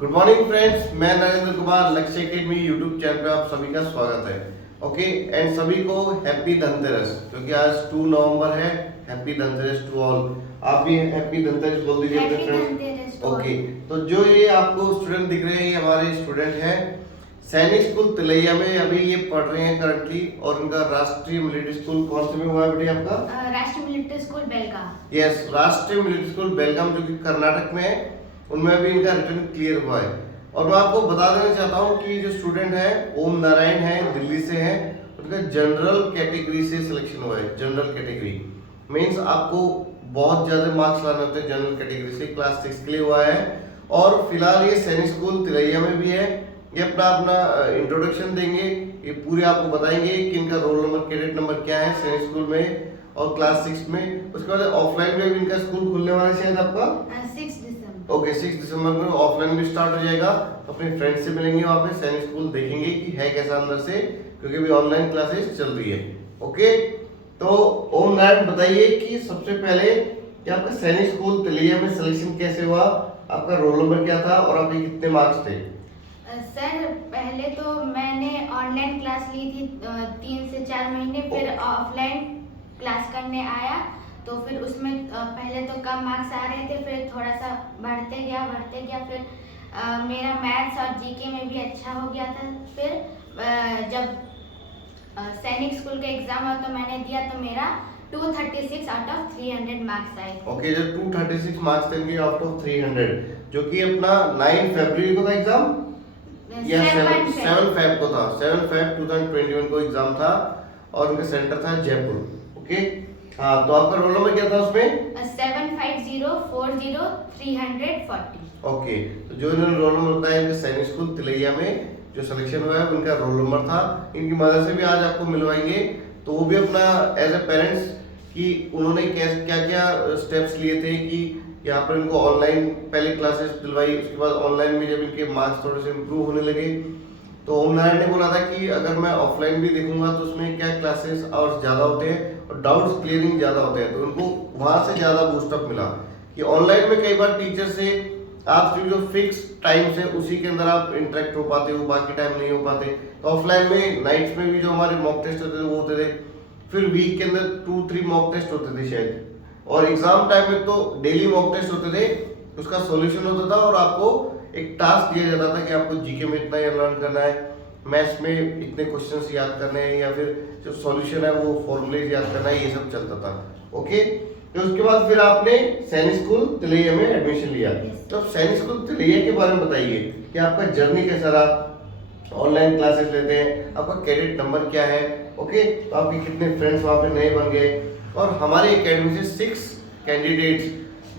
Good morning friends, मैं नरेंद्र कुमार लक्ष्य academy YouTube channel पे आप सभी का स्वागत है। ओके एंड सभी को हैप्पी धनतेरस, क्योंकि आज 2 नवंबर है। Happy Dhanteras to all. आप भी हैप्पी धनतेरस बोल दीजिए अपने फ्रेंड्स। ओके, तो जो ये आपको स्टूडेंट दिख रहे हैं ये हमारे स्टूडेंट हैं सैनिक स्कूल तिलैया में। अभी ये पढ़ रहे हैं करंटली, और उनका राष्ट्रीय मिलिट्री स्कूल कौन से में हुआ है बेटे आपका? राष्ट्रीय मिलिट्री स्कूल बेलगाम। यस, राष्ट्रीय मिलिट्री स्कूल बेलगाम, जो कि कर्नाटक में है, उनमें भी इनका रिटर्न क्लियर हुआ है। और मैं आपको बता देना चाहता हूँ कि जो स्टूडेंट है ओम नारायण है, दिल्ली से है, उनका जनरल कैटेगरी से सिलेक्शन हुआ है। जनरल कैटेगरी मीन्स आपको बहुत ज्यादा मार्क्स लाने होते हैं जनरल कैटेगरी से। क्लास 6 के लिए हुआ है। और फिलहाल ये सैनिक स्कूल तिलैया में भी है। ये अपना अपना इंट्रोडक्शन देंगे, ये पूरे आपको बताएंगे कि इनका रोल नंबर, कैडेट नंबर क्या है सैनिक स्कूल में और क्लास 6 में। उसके बाद ऑफलाइन में भी इनका स्कूल खुलने वाला है शायद आपका 6 दिसंबर। ओके, 6 दिसंबर में ऑफलाइन भी स्टार्ट हो जाएगा। अपने फ्रेंड से मिलेंगे वहाँ पे, सैनिक स्कूल देखेंगे कि है कैसा अंदर से, क्योंकि अभी ऑनलाइन क्लासेस चल रही है। ओके, तो ओम नारायण बताइए कि सबसे पहले कि आपका सैनिक स्कूल तिलैया में सिलेक्शन कैसे हुआ, आपका रोल नंबर क्या था और आपके कितने मार्क्स थे? सर पहले तो मैंने ऑनलाइन क्लास ली थी 3 से 4 महीने, फिर ऑफलाइन क्लास करने आया तो फिर उसमें पहले तो कम मार्क्स आ रहे थे, फिर थोड़ा सा बढ़ते गया। फिर मेरा मैथ्स और जीके में भी अच्छा हो गया था। फिर जब सैनिक स्कूल का एग्जाम हुआ तो मैंने दिया तो मेरा 236 आउट ऑफ 300 मार्क्स आए। ओके, जो 236 मार्क्स थे आउट ऑफ 300, जो कि अपना 9 फरवरी को था एग्जाम या 7 फेब को था। 7 फेब 2021 को एग्जाम था और उनका सेंटर था जयपुर। ओके, हाँ, तो आपका रोल नंबर क्या था उसमें? 75040340। ओके, तो जो इन्होंने रोल नंबर बताया इनके सैनिक स्कूल तिलैया में जो सिलेक्शन हुआ है उनका रोल नंबर था। इनकी मदर से भी आज आपको मिलवाएंगे, तो वो भी अपना एज ए पेरेंट्स कि उन्होंने क्या क्या स्टेप्स लिए थे कि यहाँ पर इनको ऑनलाइन पहले क्लासेस दिलवाई, उसके बाद ऑनलाइन में जब इनके मार्क्स थोड़े से इम्प्रूव होने लगे तो ओम नारायण ने बोला था कि अगर मैं ऑफलाइन भी देखूंगा तो उसमें क्या क्लासेस आवर्स ज़्यादा होते हैं और डाउट्स क्लियरिंग ज़्यादा होते हैं, तो उनको वहाँ से ज़्यादा बूस्टअप मिला कि ऑनलाइन में कई बार टीचर से आप जो फिक्स टाइम से उसी के अंदर आप इंटरेक्ट हो पाते हो, बाकी टाइम नहीं हो पाते। तो ऑफलाइन में नाइट्स में भी जो हमारे मॉक टेस्ट होते थे वो होते थे, फिर वीक के अंदर 2-3 मॉक टेस्ट होते थे शायद, और एग्जाम टाइम में तो डेली मॉक टेस्ट होते थे। उसका सॉल्यूशन होता था और आपको एक टास्क दिया जाता था कि आपको जीके में इतना लर्न करना है, मैथ्स में इतने क्वेश्चंस याद करने हैं, या फिर जो सॉल्यूशन है वो फॉर्मूलेज याद करना है, ये सब चलता था। ओके, तो उसके बाद फिर आपने सैनिक स्कूल तिलैया में एडमिशन लिया। तो सैनिक स्कूल तिलैया के बारे में बताइए कि आपका जर्नी कैसा रहा। ऑनलाइन क्लासेस लेते हैं, आपका कैडेट नंबर क्या है, ओके, तो आपके कितने फ्रेंड्स वहाँ पे नए बन गए, और हमारे एकेडमी से 6 कैंडिडेट्स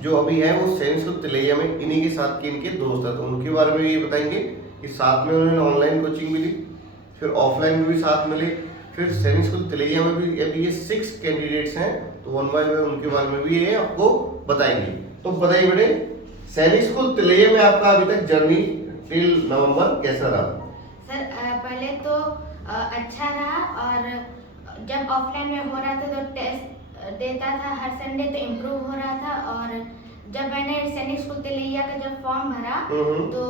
जो अभी हैं वो सैनिक स्कूल तिलैया में इन्हीं के साथ के इनके दोस्त हैं, तो उनके बारे में ये बताएंगे कि साथ में उन्होंने ऑनलाइन कोचिंग मिली, फिर ऑफलाइन में भी साथ मिले, फिर सैनिक स्कूल तिलैया में भी अभी ये 6 कैंडिडेट्स हैं, तो वन बाय वन उनके बारे में भी ये आपको बताएंगे। तो बताइए बेटे, सैनिक स्कूल तिलैया में आपका अभी तक जर्नी टिल नवंबर कैसा रहा? सर पहले तो अच्छा रहा, और जब ऑफलाइन में हो रहा था तो टेस्ट देता था हर संडे, तो इम्प्रूव हो रहा था। और जब मैंने सैनिक स्कूल तिलैया का जब फॉर्म भरा तो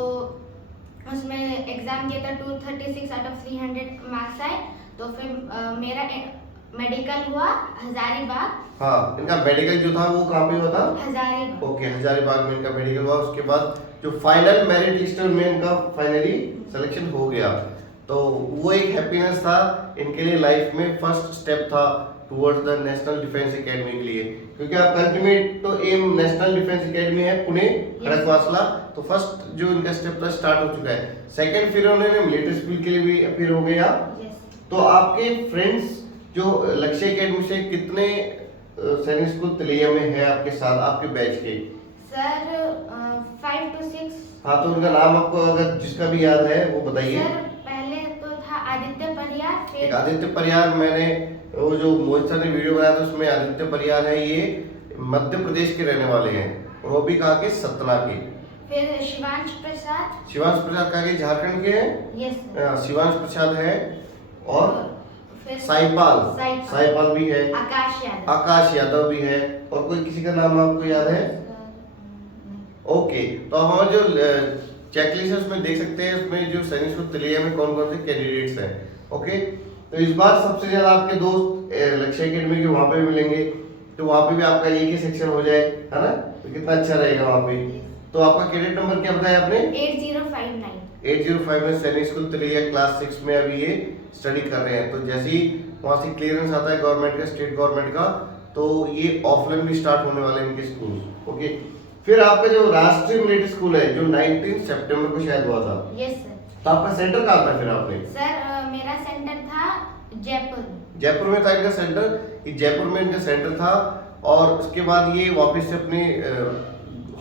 उसमें एग्जाम दिया था 236 आउट ऑफ 300 मार्क्स आए। तो फिर मेरा मेडिकल हुआ हजारीबाग। हाँ, इनका मेडिकल जो था वो कहाँ पे हुआ था? हजारीबाग। ओके, हजारीबाग में इनका मेडिकल हुआ। उसके बाद जो फाइनल मेरिट लिस्ट में इनका फाइनली सिलेक्शन हो गया, तो वो एक हैप्पीनेस था इनके लिए। लाइफ में फर्स्ट स्टेप था towards the national Defence academy के लिए, क्योंकि आपका अल्टीमेट तो एम नेशनल डिफेंस एकेडमी है पुणे खड़गवासला। तो फर्स्ट जो इनका स्टेप था स्टार्ट हो चुका है। सेकंड फिर उन्होंने मिलिट्री स्कूल के लिए भी अपीयर हो गया। तो आपके फ्रेंड्स जो लक्ष्य एकेडमी से कितने सैनिक स्कूल तिलैया में है आपके साथ, आपके बैच के? Sir 5 to 6। हाँ, तो उनका नाम आपको अगर जिसका भी याद है वो बताइए। सर पहले तो था आदित्य परियार, फिर एक आदित्य परियार, मैंने वो जो मोहित सर ने वीडियो बनाया था उसमें आदित्य परियार है, ये मध्य प्रदेश के रहने वाले हैं, और वो भी कहाँ के? सतना के। फिर शिवांश प्रसाद। शिवांश प्रसाद कहाँ के? झारखंड के हैं। यस। शिवांश प्रसाद है, और फिर साईपाल भी है, आकाश यादव भी है, और कोई किसी का नाम आपको याद है? ओके, तो हमारे जो चेकलिस्ट है उसमें देख सकते हैं, उसमें जो सैनिक स्कूल तिलैया में कौन कौन से कैंडिडेट्स हैं। ओके, तो इस बार सबसे ज्यादा आपके दोस्त लक्ष्य एकेडमी के वहाँ पे भी मिलेंगे, तो वहाँ पे भी आपका एक ही सेक्शन हो जाए, है ना, तो कितना अच्छा रहेगा वहाँ पे। तो आपका कैडेट नंबर क्या बताया आपने? 8059। 805 में सैनिक स्कूल तिलैया क्लास 6 में अभी ये स्टडी कर रहे हैं। तो जैसे ही वहाँ से क्लियरेंस आता है गवर्नमेंट का, स्टेट गवर्नमेंट का, तो ये ऑफलाइन भी स्टार्ट होने वाले हैं इनके स्कूल। ओके, फिर आपका जो राष्ट्रीय मिलिट्री स्कूल है जो 19 सितंबर को शायद हुआ था, यस सर। तो आपका सेंटर कहाँ था फिर आपने? सर मेरा सेंटर था जयपुर। जयपुर में था इनका सेंटर, ये जयपुर में इनका सेंटर था। और उसके बाद ये वापस से अपने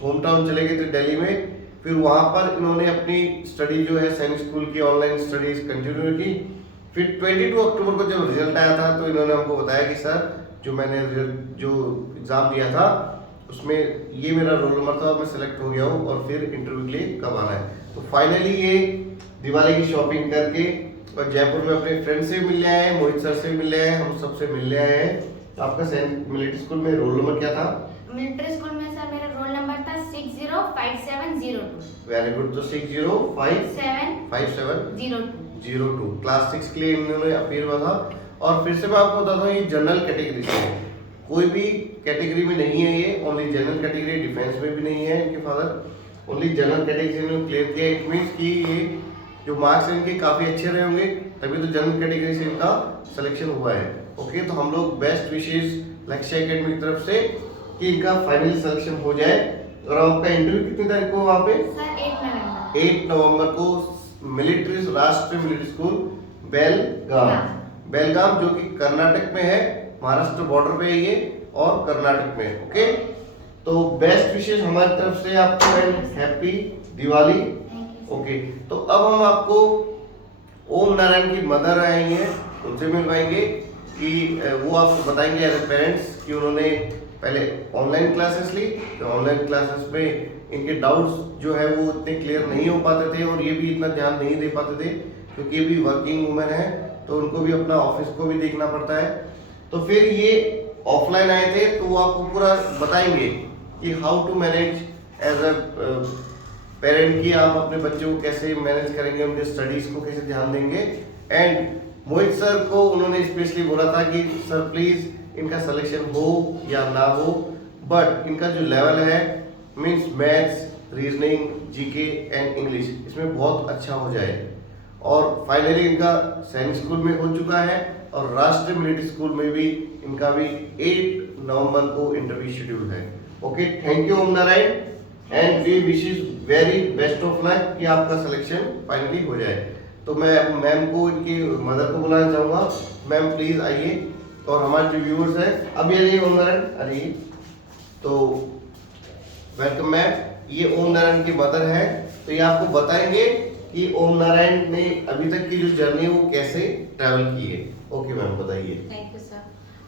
होम टाउन चले गए थे दिल्ली में। फिर वहाँ पर इन्होंने अपनी स्टडी जो है सैनिक स्कूल की ऑनलाइन स्टडीज कंटिन्यू की। फिर 22 अक्टूबर को जब रिजल्ट आया था तो इन्होंने हमको बताया कि सर जो मैंने जो एग्ज़ाम दिया था उसमें ये मेरा रोल नंबर था, मैं सेलेक्ट हो गया हूँ और फिर इंटरव्यू के लिए कब आना है। तो फाइनली ये दिवाली की शॉपिंग करके और जयपुर में अपने फ्रेंड से मिलने आए हैं, मोहित सर से मिलने आए हैं, हम सबसे मिलने आए हैं। तो आपका मिलिट्री स्कूल में रोल नंबर क्या था? मिलिट्री स्कूल में सर मेरा रोल नंबर था 605702। वेरी गुड, तो 605702 क्लास 6 के लिए इन्होंने अपीयर हुआ था। और फिर से मैं आपको बताता हूँ ये जनरल कैटेगरी से है, कोई भी कैटेगरी में नहीं है, ये ओनली जनरल कैटेगरी, डिफेंस में भी नहीं है इनके फादर, ओनली जनरल कैटेगरी से इन्होंने क्लियर किया। इट मीन्स कि ये जो मार्क्स इनके काफ़ी अच्छे रहे होंगे तभी तो जनरल कैटेगरी से इनका सिलेक्शन हुआ है। ओके, तो हम लोग बेस्ट विशेष लक्ष्य एकेडमी की तरफ से कि इनका फाइनल सिलेक्शन हो जाए। और आपका इंटरव्यू कितनी तारीख को वहाँ पे? सर 8 नवंबर को मिलिट्री राष्ट्रीय मिलिट्री स्कूल बेलगाम जो कि कर्नाटक में है, महाराष्ट्र बॉर्डर पे है ये और कर्नाटक में है। ओके, तो बेस्ट विशेष हमारी तरफ से आपको एंड हैप्पी दिवाली। ओके, तो अब हम आपको ओम नारायण की मदर आई हैं, उनसे मिलवाएंगे कि वो आपको बताएंगे एज ए पेरेंट्स कि उन्होंने पहले ऑनलाइन क्लासेस ली, तो ऑनलाइन क्लासेस में इनके डाउट्स जो है वो इतने क्लियर नहीं हो पाते थे और ये भी इतना ध्यान नहीं दे पाते थे क्योंकि ये भी वर्किंग वुमेन है, तो उनको भी अपना ऑफिस को भी देखना पड़ता है। तो फिर ये ऑफलाइन आए थे तो वो आपको पूरा बताएंगे कि how to manage as a parent, कि आप अपने बच्चे को कैसे मैनेज करेंगे, उनके स्टडीज को कैसे ध्यान देंगे। एंड मोहित सर को उन्होंने स्पेशली बोला था कि सर प्लीज इनका सिलेक्शन हो या ना हो, बट इनका जो लेवल है means maths, reasoning, GK and English इसमें बहुत अच्छा हो जाए। और फाइनली इनका सैनिक स्कूल में हो चुका है और राष्ट्रीय मिलिट्री स्कूल में भी इनका भी 8 नवंबर को इंटरव्यू शेड्यूल है। Okay, thank you Om Narayan and we wishes very best of luck कि आपका सिलेक्शन फाइनली हो जाए। तो मैं मैम को, इनकी मदर को बुलाना चाहूँगा। मैम प्लीज आइए, और हमारे जो व्यूअर्स हैं अब ये ओम नारायण आइए। तो वेलकम मैम, ये ओम नारायण की मदर है, तो ये आपको बताएंगे कि ओम नारायण ने अभी तक की जो जर्नी है वो कैसे ट्रैवल की है। ओके मैम, बताइए। Thank you sir.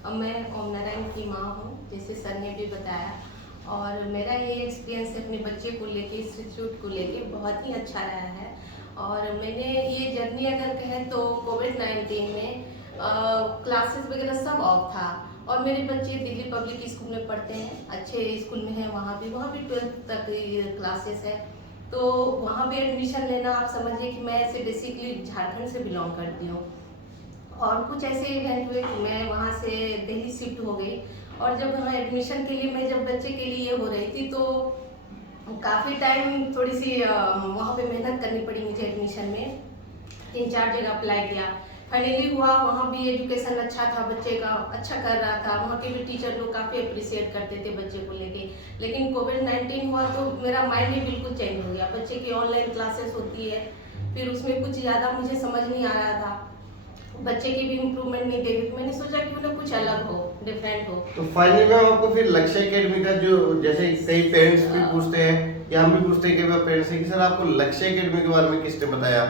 अब मैं ओम नारायण की माँ हूँ, जैसे सर ने भी बताया, और मेरा ये एक्सपीरियंस अपने बच्चे को लेके, इंस्टीट्यूट को लेके बहुत ही अच्छा रहा है। और मैंने ये जर्नी अगर कहें तो कोविड-19 में क्लासेस वगैरह सब ऑफ था और मेरे बच्चे दिल्ली पब्लिक स्कूल में पढ़ते हैं, अच्छे स्कूल में हैं, वहाँ भी 12th तक क्लासेस है। तो वहाँ भी एडमिशन लेना, आप समझिए कि मैं ऐसे बेसिकली झारखंड से बिलोंग करती हूँ, और कुछ ऐसे इवेंट हुए कि मैं वहाँ से दिल्ली शिफ्ट हो गई। और जब वहाँ एडमिशन के लिए मैं जब बच्चे के लिए हो रही थी तो काफ़ी टाइम थोड़ी सी वहाँ पे मेहनत करनी पड़ी मुझे एडमिशन में। 3-4 जगह अप्लाई किया, फाइनली हुआ। वहाँ भी एजुकेशन अच्छा था, बच्चे का अच्छा कर रहा था, वहाँ के भी टीचर लोग काफ़ी अप्रिशिएट करते थे बच्चे को लेके। लेकिन कोविड-19 हुआ तो मेरा माइंड ही बिल्कुल चेंज हो गया। बच्चे की ऑनलाइन क्लासेस होती है, फिर उसमें कुछ ज़्यादा मुझे समझ नहीं आ रहा था, बच्चे की भी इम्प्रूवमेंट नहीं देखी, तो मैंने सोचा कि उन्हें कुछ अलग हो, डिफरेंट हो। तो फाइनली में आपको फिर लक्ष्य एकेडमी का जो, जैसे कई पेरेंट्स भी पूछते हैं या हम भी पूछते हैं कि पेरेंट्स से कि सर आपको लक्ष्य एकेडमी के बारे में किसने बताया,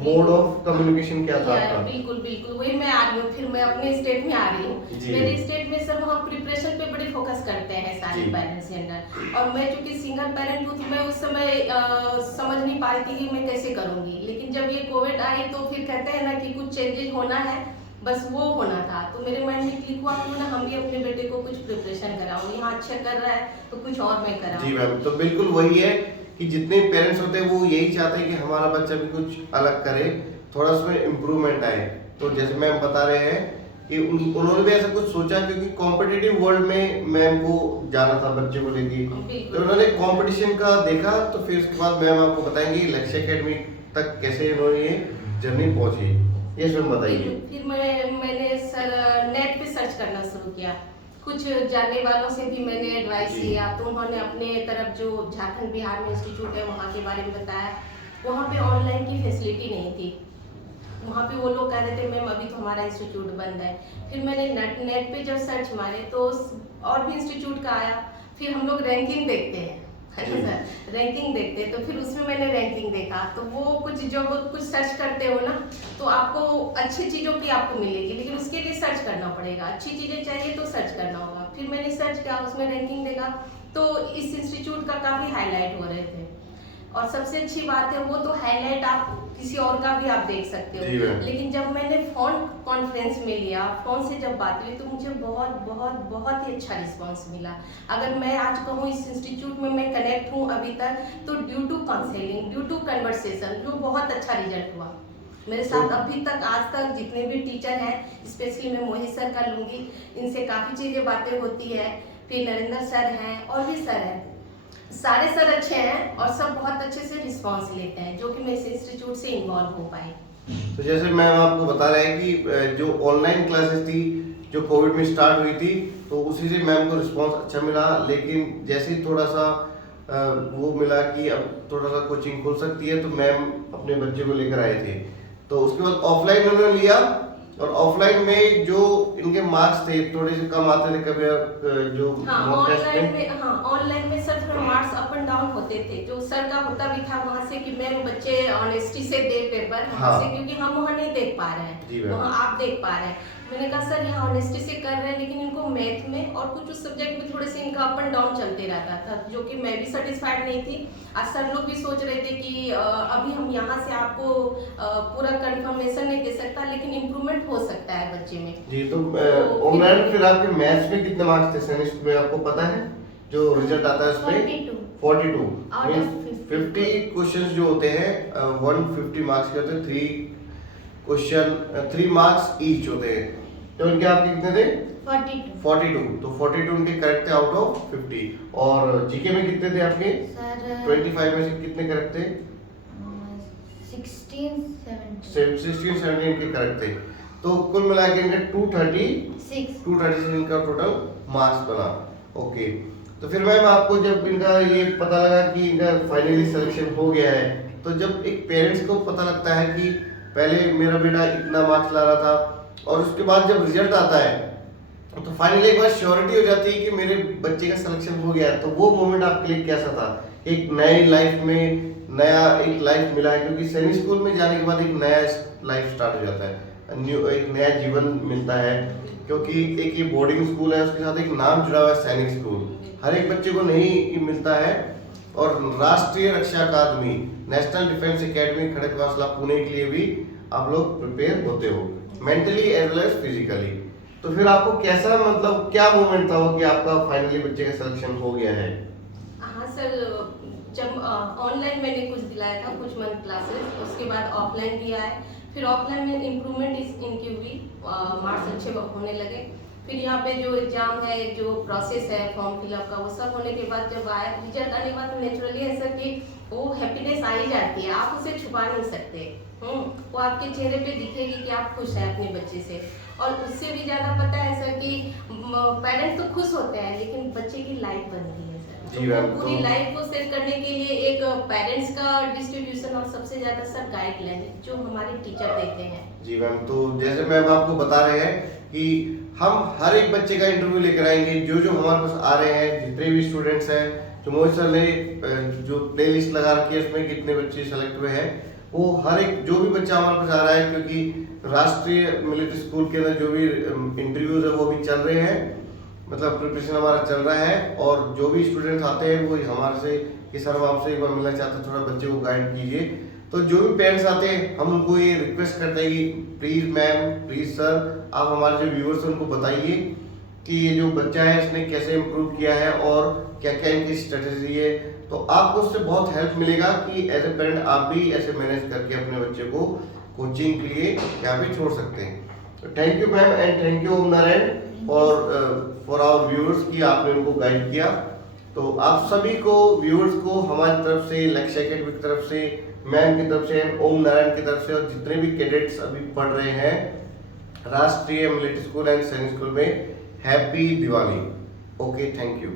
मोड ऑफ कम्युनिकेशन क्या था आपका? बिल्कुल बिल्कुल, वही मैं आ रही हूँ, फिर मैं अपने स्टेट में आ रही हूँ। मेरे स्टेट में सर वहाँ प्रिपरेशन पे बड़ी फोकस करते हैं सारे पेरेंट्स के अंदर, और मैं चूंकि सिंगल पेरेंट हूँ तो मैं उस समय समझ नहीं पा रही थी कि मैं कैसे करूँगी। लेकिन जब ये कोविड आई तो फिर कहते हैं ना कि कुछ चेंजेस होना है, बस वो होना था। तो मेरे माइंड में क्लिक हुआ कि ना हम भी अपने बेटे को कुछ प्रिपरेशन कराओ, यहाँ अच्छा कर रहा है तो कुछ और मैं कराऊं। जी मैम, तो बिल्कुल वही है कि जितने पेरेंट्स होते हैं वो यही चाहते हैं कि हमारा बच्चा भी कुछ अलग करे, थोड़ा उसमें इम्प्रूवमेंट आए। तो जैसे मैम बता रहे हैं कि उन्होंने भी ऐसा कुछ सोचा, क्योंकि कॉम्पिटिटिव वर्ल्ड में मैम को जाना था बच्चे को लेके, तो उन्होंने कंपटीशन का देखा। तो फिर उसके बाद मैम आपको बताएंगे लक्ष्य एकेडमी तक कैसे उन्होंने ये जर्नी पहुंची। ये मैम बताइए। फिर मैंने सर नेट पे सर्च करना शुरू किया, कुछ जानने वालों से भी मैंने एडवाइस लिया, तो उन्होंने अपने तरफ जो झारखंड बिहार में इंस्टीट्यूट है वहाँ के बारे में बताया। वहाँ पे ऑनलाइन की फैसिलिटी नहीं थी, वहाँ पे वो लोग कह रहे थे मैम अभी तो हमारा इंस्टीट्यूट बंद है। फिर मैंने नेट पे जब सर्च मारे तो और भी इंस्टीट्यूट का आया। फिर हम लोग रैंकिंग देखते हैं, है ना सर, रैंकिंग देखते हैं, तो फिर उसमें मैंने रैंकिंग देखा। तो वो कुछ जब कुछ सर्च करते हो ना तो आपको अच्छी चीज़ों की आपको मिलेगी, लेकिन उसके लिए सर्च करना पड़ेगा, अच्छी चीज़ें चाहिए तो सर्च करना होगा। फिर मैंने सर्च किया, उसमें रैंकिंग देखा तो इस इंस्टीट्यूट का काफ़ी हाईलाइट हो रहे थे। और सबसे अच्छी बात है वो तो हाईलाइट आप किसी और का भी आप देख सकते हो, लेकिन जब मैंने फोन कॉन्फ्रेंस में लिया, फोन से जब बात हुई तो मुझे बहुत बहुत बहुत ही अच्छा रिस्पांस मिला। अगर मैं आज कहूँ इस इंस्टीट्यूट में मैं कनेक्ट हूँ अभी तक तो due to counselling, due to conversation, जो बहुत अच्छा रिजल्ट हुआ मेरे साथ। अभी तक आज तक जितने भी टीचर हैं, स्पेशली मैं मोहित सर का लूँगी, इनसे काफ़ी चीज़ें बातें होती है। फिर नरेंद्र सर हैं और भी सर हैं, सारे सर अच्छे हैं और सब बहुत अच्छे से रिस्पांस लेते हैं, जो कि मैं इस इंस्टीट्यूट से इन्वॉल्व हो पाई। तो जैसे मैम आपको बता रहे हैं कि जो ऑनलाइन क्लासेस थी जो कोविड में स्टार्ट हुई थी, तो उसी से मैम को रिस्पांस अच्छा मिला, लेकिन जैसे ही थोड़ा सा वो मिला कि अब थोड़ा सा कोचिंग खुल सकती है, तो मैम अपने बच्चे को लेकर आए थे। तो उसके बाद ऑफलाइन उन्होंने लिया, और ऑफलाइन में जो इनके मार्क्स थे थोड़े से कम आते थे कभी, जो ऑनलाइन में सर थोड़ा मार्क्स अप एंड डाउन होते थे। जो सर का होता भी था वहाँ से कि मैम बच्चे ऑनेस्टी से दे पेपर वहाँ से, क्योंकि हम वहाँ नहीं देख पा रहे हैं, वहाँ आप देख पा रहे हैं। मैंने कहा सर यहाँ ऑनेस्टी से कर रहे हैं, लेकिन इनको मैथ में और कुछ उस सब्जेक्ट में थोड़े से इनका अप एंड डाउन चलते रहता था, जो कि मैं भी सेटिस्फाइड नहीं थी। आज सर लोग भी सोच रहे थे कि अभी हम यहाँ से आपको पूरा कंफर्मेशन नहीं दे सकता, लेकिन इम्प्रूवमेंट हो सकता है बच्चे में। जी, तो ऑनलाइन फिर आपके मैथ्स में कितने मार्क्स थे सैनिक में, आपको पता है जो रिजल्ट आता है उसमें? 42 50 क्वेश्चंस जो होते हैं 150 मार्क्स के होते हैं, 3 मार्क्स ईच होते हैं। तो इनके आपके कितने थे? 42। तो 42 उनके करेक्ट थे आउट ऑफ 50। और जीके में कितने थे आपके? सर 25 में से कितने करेक्ट थे? 16 17 इनके करेक्ट थे। तो कुल मिला के इनका 236 इनका टोटल मार्क्स बना। ओके, तो फिर मैम आपको जब इनका ये पता लगा कि इनका फाइनली सिलेक्शन हो गया है, तो जब एक पेरेंट्स को पता लगता है कि पहले मेरा बेटा इतना मार्क्स ला रहा था, और उसके बाद जब रिजल्ट आता है तो फाइनली एक बार श्योरिटी हो जाती है कि मेरे बच्चे का सिलेक्शन हो गया है, तो वो मोमेंट आपके लिए कैसा था? एक नई लाइफ में नया एक लाइफ मिला है, क्योंकि सैनिक स्कूल में जाने के बाद एक नया लाइफ स्टार्ट हो जाता है, एक नया जीवन मिलता है, क्योंकि एक ये बोर्डिंग स्कूल है, उसके साथ एक नाम जुड़ा हुआ है सैनिक स्कूल, हर एक बच्चे को नहीं मिलता है। और राष्ट्रीय रक्षा अकादमी, National Defence Academy Khadakwasla Pune के लिए भी आप लोग प्रिपेयर होते हो, mentally as well as physically. तो फिर आपको कैसा, मतलब क्या मोमेंट था वो कि आपका फाइनली बच्चे का सिलेक्शन हो गया है? हाँ सर, जब ऑनलाइन मैंने कुछ दिलाया था, कुछ मंथ क्लासेस, उसके बाद ऑफलाइन भी आए। फिर ऑफलाइन में इम्प्रूवमेंट इनकी हुई, मार्क्स अच्छे होने लगे। फिर यहाँ पे जो एग्जाम है, जो प्रोसेस है फॉर्म फिलअप का, वो सब होने के बाद जब आया रिजल्ट आने के बाद तो नेचुरली ऐसा कि वो हैप्पीनेस आ ही जाती है, आप उसे छुपा नहीं सकते। वो आपके चेहरे पे दिखेगी कि आप खुश हैं अपने बच्चे से। और उससे भी ज़्यादा पता है सर कि पेरेंट्स तो खुश होते हैं, लेकिन बच्चे की लाइफ बनती है सर, तो पूरी लाइफ को सेट करने के लिए एक पेरेंट्स का डिस्ट्रीब्यूशन और सबसे ज़्यादा सर गाइडलाइन जो हमारे टीचर देते हैं। जी मैम, तो जैसे मैम आपको बता रहे हैं कि हम हर एक बच्चे का इंटरव्यू लेकर आएंगे, जो जो हमारे पास आ रहे हैं, जितने भी स्टूडेंट्स हैं, तो मोहित सर ने जो प्ले लिस्ट लगा रखी है उसमें कितने बच्चे सेलेक्ट हुए हैं, वो हर एक जो भी बच्चा हमारे पास आ रहा है, क्योंकि राष्ट्रीय मिलिट्री स्कूल के अंदर जो भी इंटरव्यूज है वो भी चल रहे हैं, मतलब प्रिपरेशन हमारा चल रहा है। और जो भी स्टूडेंट्स आते हैं वो हमारे से कि सर हम आपसे एक बार मिलना चाहते हैं, थोड़ा बच्चे को गाइड कीजिए। तो जो भी पेरेंट्स आते हैं हम उनको ये रिक्वेस्ट करते हैं कि प्लीज़ मैम, प्लीज़ सर, आप हमारे जो व्यूअर्स हैं उनको बताइए कि ये जो बच्चा है इसने कैसे इम्प्रूव किया है और क्या क्या इनकी स्ट्रेटेजी है, तो आपको उससे बहुत हेल्प मिलेगा कि एज ए पेरेंट आप भी ऐसे मैनेज करके अपने बच्चे को कोचिंग के लिए यहाँ पे छोड़ सकते हैं। Thank you ma'am and thank you Om Narayan for our viewers कि आपने उनको गाइड किया। तो आप सभी को व्यूअर्स को हमारी तरफ से, लक्ष्य एकेडमी की तरफ से, मैम की तरफ से, ओम नारायण की तरफ से और जितने भी कैडेट्स अभी पढ़ रहे हैं राष्ट्रीय मिलिट्री स्कूल एंड सैनिक स्कूल में, happy Diwali. Okay, thank you.